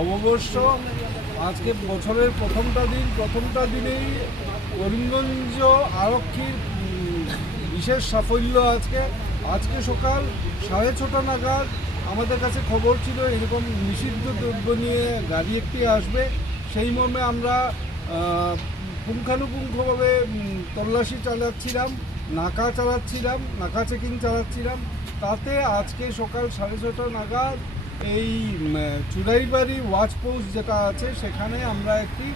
নববর্ষ। আজকে বছরের প্রথমটা দিনেই করিমগঞ্জ আরক্ষীর বিশেষ সাফল্য। আজকে সকাল 6:30 নাগাদ আমাদের কাছে খবর ছিল এরকম নিষিদ্ধ দ্রব্য নিয়ে গাড়ি একটি আসবে। সেই মর্মে আমরা পুঙ্খানুপুঙ্খভাবে তল্লাশি চালাচ্ছিলাম, নাকা চেকিং চালাচ্ছিলাম। তাতে আজকে সকাল 6:30 নাগাদ এই চুড়াইবাড়ি ওয়াচ পোস্ট যেটা আছে সেখানে আমরা একটি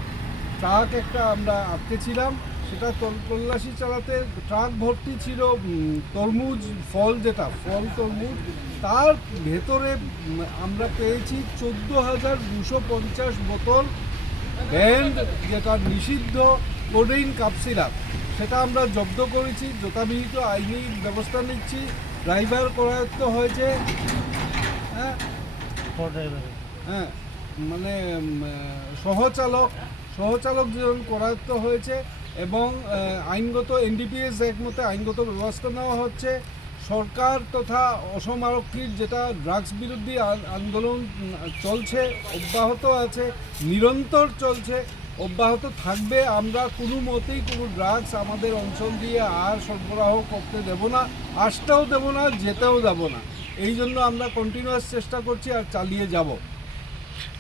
ট্রাক আমরা আটকেছিলাম। সেটা তল্লাশি চালাতে ট্রাক ভর্তি ছিল তরমুজ, ফল তরমুজ। তার ভেতরে আমরা পেয়েছি 14,250 বোতল ব্যান্ড, যেটা নিষিদ্ধ কোডেইন কাপ সিরাপ। সেটা আমরা জব্দ করেছি, যথাবিহিত আইনি ব্যবস্থা নিচ্ছি। ড্রাইভার করায়ত্ত হয়েছে, মানে সহচালক যেমন করায়ত্ত হয়েছে এবং আইনগত NDPS অ্যাক্ট মতে আইনগত ব্যবস্থা নেওয়া হচ্ছে। সরকার তথা অসম আরক্ষীর যেটা ড্রাগস বিরোধী আন্দোলন চলছে, অব্যাহত আছে, নিরন্তর চলছে, অব্যাহত থাকবে। আমরা কোনো মতেই কোনো ড্রাগস আমাদের অঞ্চল দিয়ে আর সরবরাহ করতে দেব না, আসতেও দেব না, যেতেও দেব না। এই জন্য আমরা কন্টিনিউয়াস চেষ্টা করছি আর চালিয়ে যাব।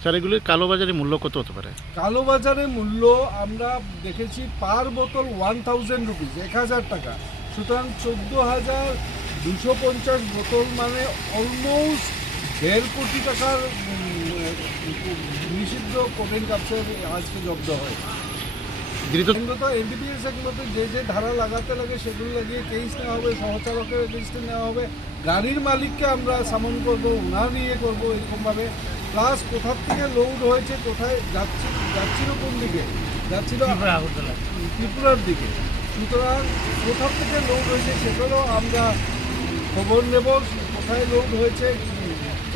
স্যার, এগুলির কালোবাজারে মূল্য কত হতে পারে? কালোবাজারে মূল্য আমরা দেখেছি পার বোতল 1000 রুপিস, 1000 টাকা। সুতরাং 14,250 বোতল মানে অলমোস্ট 1.5 কোটি টাকার নিষিদ্ধ কোডেইন কাপসের আজকে জব্দ হয়। NDPS এগুলোতে যে ধারা লাগাতে লাগে সেগুলো লাগিয়ে কেস নেওয়া হবে, সহচালকের এগেনস্টে নেওয়া হবে, গাড়ির মালিককে আমরা সামন করবো, ওনার নিয়ে করবো এরকমভাবে। প্লাস কোথার থেকে লোড হয়েছে, কোথায় যাচ্ছিল, কোন দিকে যাচ্ছিল, ত্রিপুরার দিকে। সুতরাং কোথার থেকে লোড হয়েছে সেগুলো আমরা খবর নেব, কোথায় লোড হয়েছে,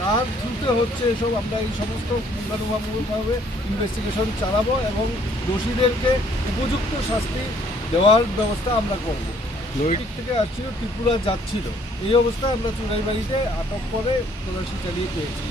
কার থ্রুতে হচ্ছে, এসব আমরা এই সমস্ত পুঙ্খানুপুঙ্খভাবে ইনভেস্টিগেশন চালাবো এবং দোষীদেরকে উপযুক্ত শাস্তি দেওয়ার ব্যবস্থা আমরা করব। দিক থেকে আসছিল, ত্রিপুরা যাচ্ছিল, এই অবস্থায় আমরা চুড়াইবাড়িতে আটক করে তল্লাশি চালিয়ে পেয়েছি।